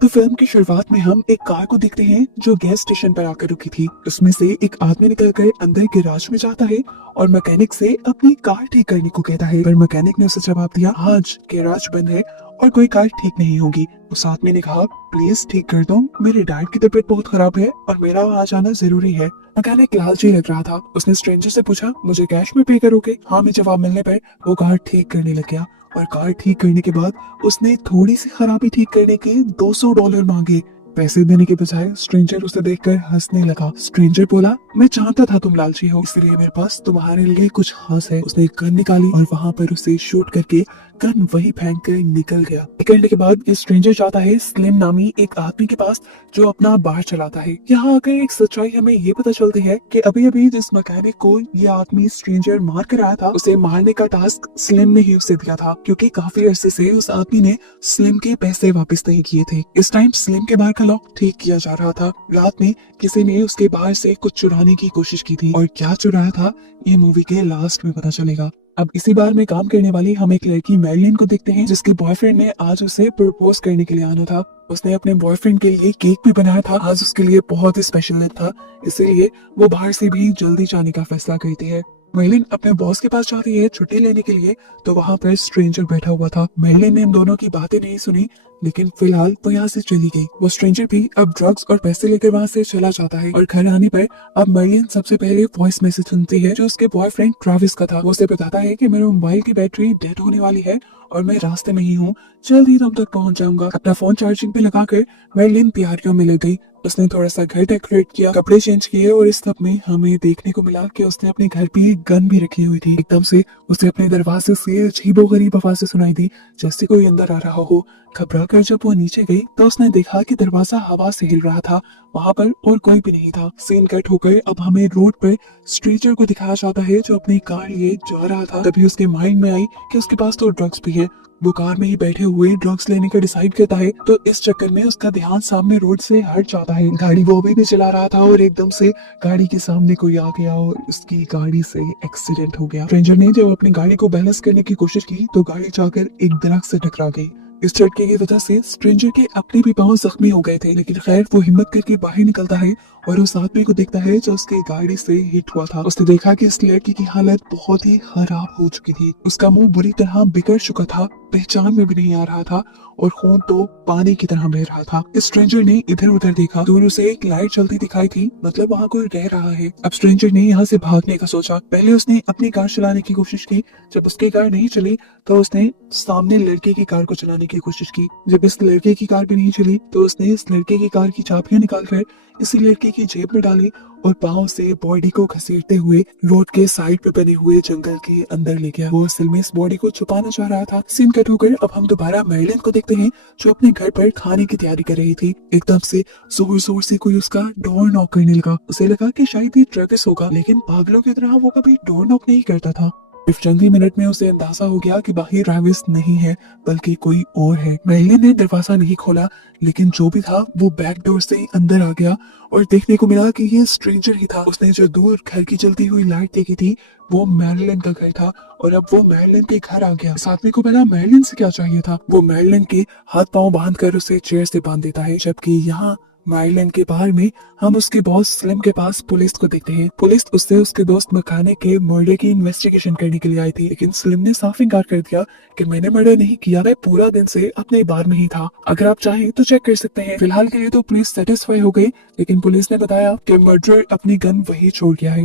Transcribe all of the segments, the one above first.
तो फिल्म की शुरुआत में हम एक कार को देखते हैं जो गैस स्टेशन पर आकर रुकी थी। उसमें से एक आदमी निकलकर अंदर गैराज में जाता है और मैकेनिक से अपनी कार ठीक करने को कहता है, पर मैकेनिक ने उसे जवाब दिया, आज गैराज बंद है और कोई कार ठीक नहीं होगी। उस आदमी ने कहा, प्लीज ठीक कर दो, मेरे डैड की तबीयत बहुत खराब है और मेरा आ जाना जरूरी है। मैकेनिक लालची लग रहा था। उसने स्ट्रेंजर से पूछा, मुझे कैश में पे करोगे? हाँ में जवाब मिलने पर वो कार ठीक करने लग गया और कार ठीक करने के बाद उसने थोड़ी सी खराबी ठीक करने के $200 मांगे। पैसे देने के बजाय स्ट्रेंजर उसे देखकर हंसने लगा। स्ट्रेंजर बोला, मैं जानता था तुम लालची हो, इसलिए मेरे पास तुम्हारे लिए कुछ खास है। उसने एक गन निकाली और वहां पर उसे शूट करके गन वही फेंक कर निकल गया। एक घंटे के बाद ये स्ट्रेंजर जाता है स्लिम नामी एक आदमी के पास जो अपना बार चलाता है। यहाँ आकर एक सच्चाई हमें ये पता चलती है कि अभी अभी जिस मैकेनिक को ये आदमी स्ट्रेंजर मार कर आया था, उसे मारने का टास्क स्लिम ने ही उसे दिया था, क्योंकि काफी अरसे से उस आदमी ने स्लिम के पैसे वापस नहीं किए थे। इस टाइम स्लिम के बार का लॉक ठीक किया जा रहा था। रात में किसी ने उसके बाहर से कुछ चुराने की कोशिश की थी और क्या चुराया था ये मूवी के लास्ट में पता चलेगा। अब इसी बार में काम करने वाली हम एक लड़की मैरिलिन को देखते हैं, जिसके बॉयफ्रेंड ने आज उसे प्रपोज करने के लिए आना था। उसने अपने बॉयफ्रेंड के लिए केक भी बनाया था। आज उसके लिए बहुत ही स्पेशल दिन था, इसीलिए वो बाहर से भी जल्दी जाने का फैसला करती है। मैरिलिन अपने बॉस के पास जाती है छुट्टी लेने के लिए, तो वहाँ पर स्ट्रेंजर बैठा हुआ था। मैरिलिन ने इन दोनों की बातें नहीं सुनी, लेकिन फिलहाल वो यहाँ से चली गई। वो स्ट्रेंजर भी अब ड्रग्स और पैसे लेकर वहाँ से चला जाता है और घर आने पर अब मैरिलिन सबसे पहले वॉइस मैसेज सुनती है जो उसके बॉयफ्रेंड ट्रेविस का था। वो उसे बताता है कि मेरे मोबाइल की बैटरी डेड होने वाली है और मैं रास्ते में ही हूँ, जल्द ही तुम तक पहुंच जाऊंगा। अपना फोन चार्जिंग पे लगाकर मैरिलिन तैयारियों में लग गई। उसने थोड़ा सा घर डेकोरेट किया, कपड़े चेंज किए और इस सब में हमें देखने को मिला कि उसने अपने घर पे एक गन भी रखी हुई थी। एकदम से उसे अपने दरवाजे से अजीबोगरीब आवाजें सुनाई दी, जैसे कोई अंदर आ रहा हो। घबरा कर जब वो नीचे गई तो उसने देखा कि दरवाजा हवा से हिल रहा था, वहां पर और कोई भी नहीं था। सीन कट होकर अब हमें रोड पर स्ट्रेंजर को दिखाया जाता है जो अपनी कार लिए जा रहा था। तभी उसके माइंड में आई कि उसके पास तो ड्रग्स भी है। वो कार में ही बैठे हुए ड्रग्स लेने का डिसाइड करता है, तो इस चक्कर में उसका ध्यान सामने रोड से हट जाता है। गाड़ी वो अभी भी चला रहा था और एकदम से गाड़ी के सामने कोई आ गया और उसकी गाड़ी से एक्सीडेंट हो गया। स्ट्रेंजर ने जब अपनी गाड़ी को बैलेंस करने की कोशिश की तो गाड़ी जाकर एक दरख्त से टकरा गई। इस झटके की वजह से स्ट्रेंजर के अपने भी पांव जख्मी हो गए थे, लेकिन खैर वो हिम्मत करके बाहर निकलता है और उस आदमी को देखता है जो उसकी गाड़ी से हिट हुआ था। उसने देखा कि इस लड़की की हालत बहुत ही खराब हो चुकी थी। उसका मुंह बुरी तरह बिगड़ चुका था, पहचान में भी नहीं आ रहा था और खून तो पानी की तरह बह रहा था। इस स्ट्रेंजर ने इधर उधर देखा, दूर उसे एक लाइट जलती दिखाई थी, मतलब वहाँ कोई रह रहा है। अब स्ट्रेंजर ने यहाँ से भागने का सोचा। पहले उसने अपनी कार चलाने की कोशिश की, जब उसकी कार नहीं चली तो उसने सामने लड़के की कार को चलाने की कोशिश की। जब इस लड़के की कार भी नहीं चली तो उसने इस लड़के की कार की चाबियां निकालकर इसी लड़के की जेब में डाली और पांव से बॉडी को घसीटते हुए रोड के साइड पे बने हुए जंगल के अंदर ले गया। वो असल में इस बॉडी को छुपाना चाह रहा था। सीन कट होकर अब हम दोबारा मैरिलिन को देखते हैं जो अपने घर पर खाने की तैयारी कर रही थी। एकदम से जोर जोर से कोई उसका डोर नॉक करने लगा। उसे लगा कि शायद ये ट्रेविस होगा, लेकिन पागलों की तरह वो कभी डोर नॉक नहीं करता था। सिर्फ चंद ही मिनट में उसे अंदाजा हो गया कि बाहर ट्रेविस नहीं है बल्कि कोई और है। मैरिलिन ने दरवाजा नहीं खोला, लेकिन जो भी था वो बैक डोर से अंदर आ गया और देखने को मिला कि ये स्ट्रेंजर ही था। उसने जो दूर घर की जलती हुई लाइट देखी थी वो मैरिलिन का घर था और अब वो मैरिलिन के घर आ गया। इस आदमी को पहला मैरिलिन से क्या चाहिए था? वो मैरिलिन के हाथ पांव बांधकर उसे चेयर से बांध देता है, जबकि यहाँ मैरिलिन के बाहर में हम उसके बॉस स्लिम के पास पुलिस को देखते हैं। पुलिस उससे उसके दोस्त मैकेनिक के मर्डर की इन्वेस्टिगेशन करने के लिए आई थी, लेकिन स्लिम ने साफ इनकार कर दिया कि मैंने मर्डर नहीं किया, मैं पूरा दिन से अपने बार में ही था। अगर आप चाहें तो चेक कर सकते हैं। फिलहाल के लिए तो पुलिस सेटिस्फाई हो गई, लेकिन पुलिस ने बताया कि मर्डरर अपनी गन वही छोड़ गया है।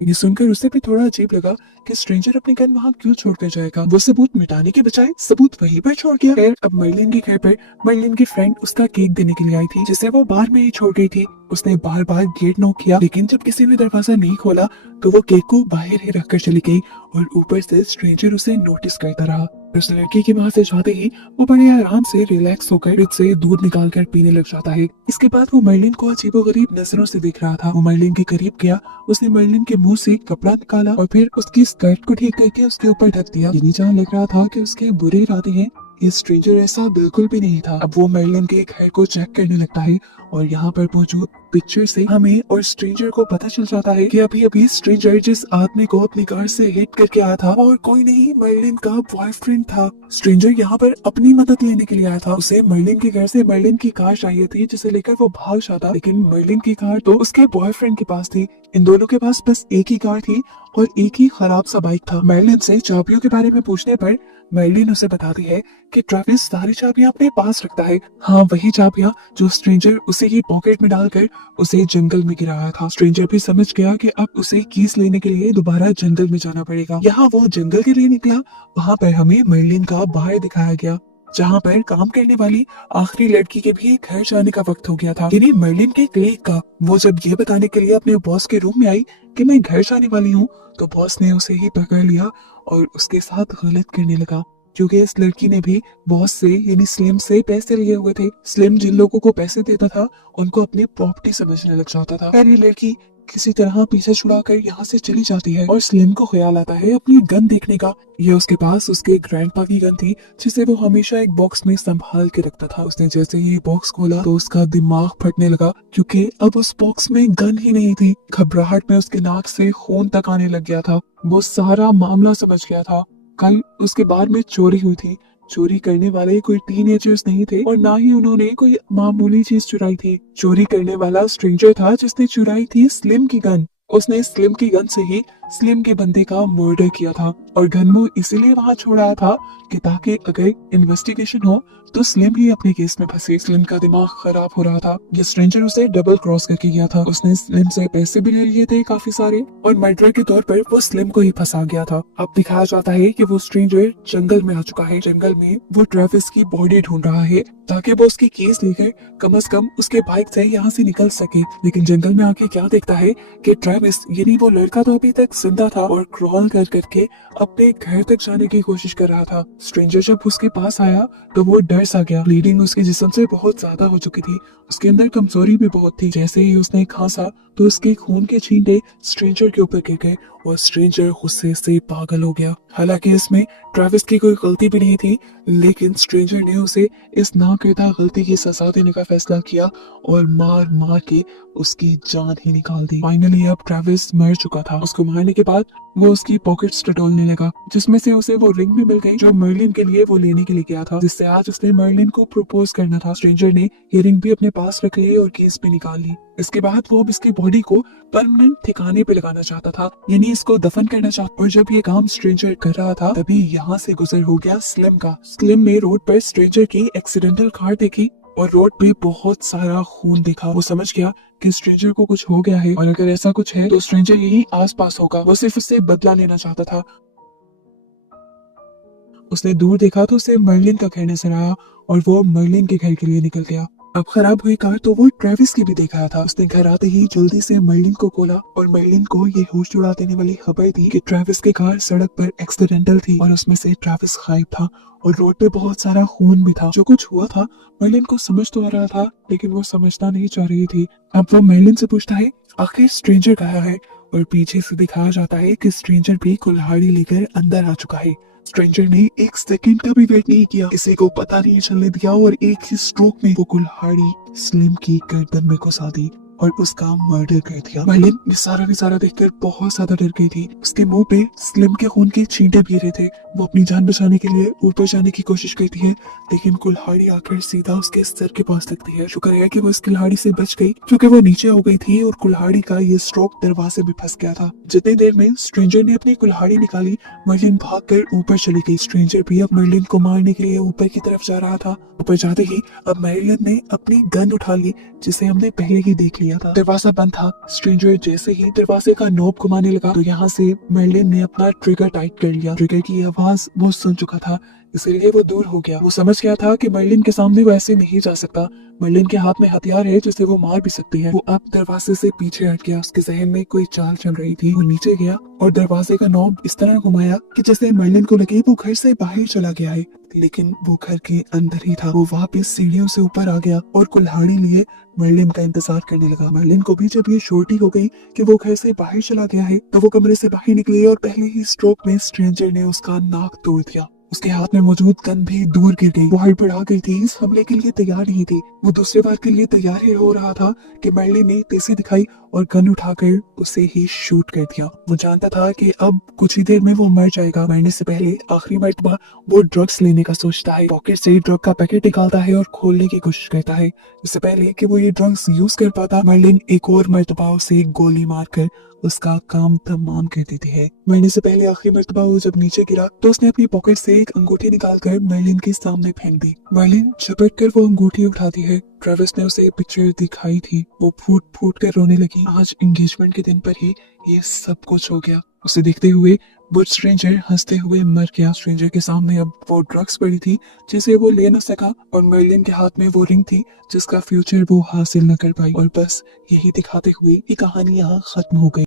ये सुनकर उसे भी थोड़ा अजीब लगा कि स्ट्रेंजर अपनी गन वहाँ क्यों छोड़कर जाएगा। वो सबूत मिटाने के बजाय सबूत वहीं पर छोड़ गया। फिर अब मैरिलिन के घर पर मैरिलिन की फ्रेंड उसका केक देने के लिए आई थी, जिसे वो बार में ही छोड़ गई थी। उसने बार बार गेट नॉक किया, लेकिन जब किसी ने दरवाजा नहीं खोला तो वो केक को बाहर ही रखकर चली गई और ऊपर से स्ट्रेंजर उसे नोटिस करता रहा। उस लड़की के वहां से जाते ही वो बड़े आराम से रिलैक्स होकर फ्रिज से दूध निकाल कर पीने लग जाता है। इसके बाद वो मैरिलिन को अजीबोगरीब नजरों से देख रहा था। वो मैरिलिन के करीब गया, उसने मैरिलिन के मुंह से कपड़ा निकाला और फिर उसकी स्कर्ट को ठीक करके उसके ऊपर ढक दिया। ये नहीं जहाँ लग रहा था कि उसके बुरे इरादे हैं, ये स्ट्रेंजर ऐसा बिल्कुल भी नहीं था। अब वो मर्लिन के घर को चेक करने लगता है और यहाँ पर मौजूद पिक्चर से हमें और स्ट्रेंजर को पता चल जाता है कि अभी अभी स्ट्रेंजर जिस आदमी को अपनी कार से हिट करके आया था और कोई नहीं मर्लिन का बॉयफ्रेंड था। स्ट्रेंजर यहाँ पर अपनी मदद लेने के लिए आया था। उसे मर्लिन के घर से मर्लिन की कार चाहिए थी जिसे लेकर वो भाग जाता, लेकिन मर्लिन की कार तो उसके बॉयफ्रेंड के पास थी। इन दोनों के पास बस एक ही कार थी और एक ही खराब सा बाइक था। मर्लिन से चाबियों के बारे में पूछने पर मर्लिन उसे बताती है कि ट्रेविस सारी चाबियां अपने पास रखता है। हाँ, वही चाबियां जो स्ट्रेंजर उसे ही पॉकेट में डालकर उसे जंगल में गिराया था। स्ट्रेंजर भी समझ गया कि अब उसे कीज लेने के लिए दोबारा जंगल में जाना पड़ेगा। यहाँ वो जंगल के लिए निकला। वहाँ पर हमें मर्लिन का बाहर दिखाया गया जहाँ पर काम करने वाली आखिरी लड़की के भी घर जाने का वक्त हो गया था, यानी मर्लिन के क्लिक का। वो जब ये बताने के लिए अपने बॉस के रूम में आई कि मैं घर जाने वाली हूँ, तो बॉस ने उसे ही पकड़ लिया और उसके साथ गलत करने लगा, क्योंकि इस लड़की ने भी बॉस से यानी स्लिम से पैसे लिए हुए थे। स्लिम जिन लोगों को पैसे देता था उनको अपनी प्रॉपर्टी समझने लग जाता था। ये लड़की किसी तरह पीछे छुड़ाकर यहाँ से चली जाती है और स्लिम को ख्याल आता है अपनी गन देखने का। ये उसके पास उसके ग्रैंडपा की गन थी जिसे वो हमेशा एक बॉक्स में संभाल के रखता था। उसने जैसे ही बॉक्स खोला तो उसका दिमाग फटने लगा, क्योंकि अब उस बॉक्स में गन ही नहीं थी। घबराहट में उसके नाक से खून तक आने लग गया था। वो सारा मामला समझ गया था। कल उसके बार में चोरी हुई थी। चोरी करने वाले कोई टीनेजर्स नहीं थे और ना ही उन्होंने कोई मामूली चीज चुराई थी। चोरी करने वाला स्ट्रेंजर था जिसने चुराई थी स्लिम की गन। उसने स्लिम की गन से ही स्लिम के बंदे का मर्डर किया था और गन वो इसीलिए वहां छोड़ाया था कि ताकि अगर इन्वेस्टिगेशन हो तो स्लिम ही अपने केस में फंसे। स्लिम का दिमाग खराब हो रहा था। ये स्ट्रेंजर उसे डबल क्रॉस करके गया था। उसने स्लिम से पैसे भी ले लिए थे काफी सारे और मर्डर के तौर पर वो स्लिम को ही फंसा गया था। अब दिखाया जाता है कि वो स्ट्रेंजर जंगल में आ चुका है। जंगल में वो ट्रेविस की बॉडी ढूंढ रहा है ताकि वो उसकी केस लेकर कम से कम उसके बाइक से यहाँ से निकल सके। लेकिन जंगल में आके क्या देखता है कि ट्रेविस यानी वो लड़का तो अभी तक जिंदा था और क्रॉल कर करके अपने घर तक जाने की कोशिश कर रहा था। स्ट्रेंजर जब उसके पास आया तो वो डर सा गया। ब्लीडिंग उसके जिस्म से बहुत ज्यादा हो चुकी थी। उसके अंदर कमजोरी भी बहुत थी। जैसे ही उसने खांसा तो उसके खून के छींटे स्ट्रेंजर के ऊपर गिर गए और स्ट्रेंजर गुस्से से पागल हो गया। हालांकि इसमें ट्रेविस की कोई गलती भी नहीं थी, लेकिन स्ट्रेंजर ने उसे इस नाकिदा गलती की सजा देने का फैसला किया और मार मार के उसकी जान ही निकाल दी। फाइनली अब ट्रेविस मर चुका था। उसको मारने के बाद वो उसकी पॉकेट्स टटोलने लगा, जिसमें से उसे वो रिंग भी मिल गई जो मर्लिन के लिए वो लेने के लिए गया था, जिससे आज उसने मर्लिन को प्रपोज करना था। स्ट्रेंजर ने ये रिंग भी अपने पास रख ली और केस भी निकाल ली। इसके बाद वो अब इसकी बॉडी को परमानेंट ठिकाने पे लगाना चाहता था, यानी इसको दफन करना चाहता। और जब ये काम स्ट्रेंजर कर रहा था तभी यहाँ से गुजर हो गया स्लिम का। स्लिम ने रोड पर स्ट्रेंजर की एक्सीडेंटल कार देखी और रोड पे बहुत सारा खून देखा। वो समझ गया कि स्ट्रेंजर को कुछ हो गया है और अगर ऐसा कुछ है तो स्ट्रेंजर यही आसपास होगा। वो सिर्फ उससे बदला लेना चाहता था। उसने दूर देखा तो उसे मर्लिन का घर नजर आया और वो मर्लिन के घर के लिए निकल गया। अब खराब हुई कार तो वो ट्रेविस की भी देखा था। उसने घर आते ही जल्दी से मर्लिन को खोला और मर्लिन को ये होश उड़ा देने वाली खबर थी कि ट्रेविस की कार सड़क पर एक्सीडेंटल थी और उसमें से ट्रेविस गायब था और रोड पे बहुत सारा खून भी था। जो कुछ हुआ था मर्लिन को समझ तो आ रहा था, लेकिन वो समझना नहीं चाह रही थी। अब वो मर्लिन से पूछता है आखिर स्ट्रेंजर कहाँ है, और पीछे से दिखाया जाता है कि स्ट्रेंजर भी कुल्हाड़ी लेकर अंदर आ चुका है। स्ट्रेंजर ने एक सेकंड का भी वेट नहीं किया, किसी को पता नहीं चलने दिया और एक ही स्ट्रोक में वो कुल्हाड़ी स्लिम की गर्दन में घुसा दी और उसका मर्डर कर दिया। मर्लिन ये सारा के सारा देखकर बहुत ज्यादा डर गई थी। उसके मुंह पे स्लिम के खून के छींटे भी रहे थे। वो अपनी जान बचाने के लिए ऊपर जाने की कोशिश करती है, लेकिन कुल्हाड़ी आकर सीधा उसके सर के पास लगती है। शुक्र है कि वो इस कुल्हाड़ी से बच गई, क्योंकि वो नीचे हो गई थी और कुल्हाड़ी का ये स्ट्रोक दरवाजे में फंस गया था। जितनी देर में स्ट्रेंजर ने अपनी कुल्हाड़ी निकाली, मर्लिन भागकर ऊपर चली गई। स्ट्रेंजर भी अब मर्लिन को मारने के लिए ऊपर की तरफ जा रहा था। ऊपर जाते ही अब मर्लिन ने अपनी गन उठा ली, जिसे हमने पहले ही देख लिया था। दरवाजा बंद था। स्ट्रेंजर जैसे ही दरवाजे का नॉब घुमाने लगा तो यहाँ से मर्लिन ने अपना ट्रिगर टाइट कर लिया। ट्रिगर की आवाज वो सुन चुका था, इसीलिए वो दूर हो गया। वो समझ गया था कि मर्लिन के सामने वो ऐसे नहीं जा सकता। मर्लिन के हाथ में हथियार है जिसे वो मार भी सकती है। वो अब दरवाजे से पीछे हट गया। उसके जहन में कोई चाल चल रही थी। वो नीचे गया और दरवाजे का नॉब इस तरह घुमाया कि जैसे मर्लिन को लगे वो घर से बाहर चला गया है, लेकिन वो घर के अंदर ही था। वो वापस सीढ़ियों से ऊपर आ गया और कुल्हाड़ी लिए मर्लिन का इंतजार करने लगा। मर्लिन को भी जब ये श्योरिटी हो गई कि वो घर से बाहर चला गया है तो वो कमरे से बाहर निकली और पहले ही स्ट्रोक में स्ट्रेंजर ने उसका नाक तोड़ दिया। उसके हाथ में मौजूद गन भी दूर गिर गई। वो हड़बड़ा गई थी, इस हमले के लिए तैयार नहीं थी। वो दूसरे बार के लिए तैयार ही हो रहा था कि मर्लिन ने तेजी दिखाई और गन उठाकर उसे ही शूट कर दिया। वो जानता था कि अब कुछ ही देर में वो मर जाएगा। मरने से पहले आखिरी मर्तबा वो ड्रग्स लेने का सोचता है। पॉकेट से ड्रग का पैकेट निकालता है और खोलने की कोशिश करता है। इससे पहले कि वो ये ड्रग्स यूज कर पाता, मर्लिन एक और मर्तबा उसे गोली मारकर उसका काम तमाम कर देती है। मरने से पहले आखिरी मर्तबा वो जब नीचे गिरा तो उसने अपनी पॉकेट से एक अंगूठी निकालकर मर्लिन के सामने फेंक दी। मर्लिन झपट कर वो अंगूठी उठाती है। ट्रेविस ने उसे पिक्चर दिखाई थी। वो फूट फूट कर रोने लगी। आज एंगेजमेंट के दिन पर ही ये सब कुछ हो गया। उसे देखते हुए वो स्ट्रेंजर हंसते हुए मर गया। स्ट्रेंजर के सामने अब वो ड्रग्स पड़ी थी जिसे वो ले न सका, और मर्लिन के हाथ में वो रिंग थी जिसका फ्यूचर वो हासिल न कर पाई। और बस यही दिखाते हुए ये कहानी यहाँ खत्म हो गई।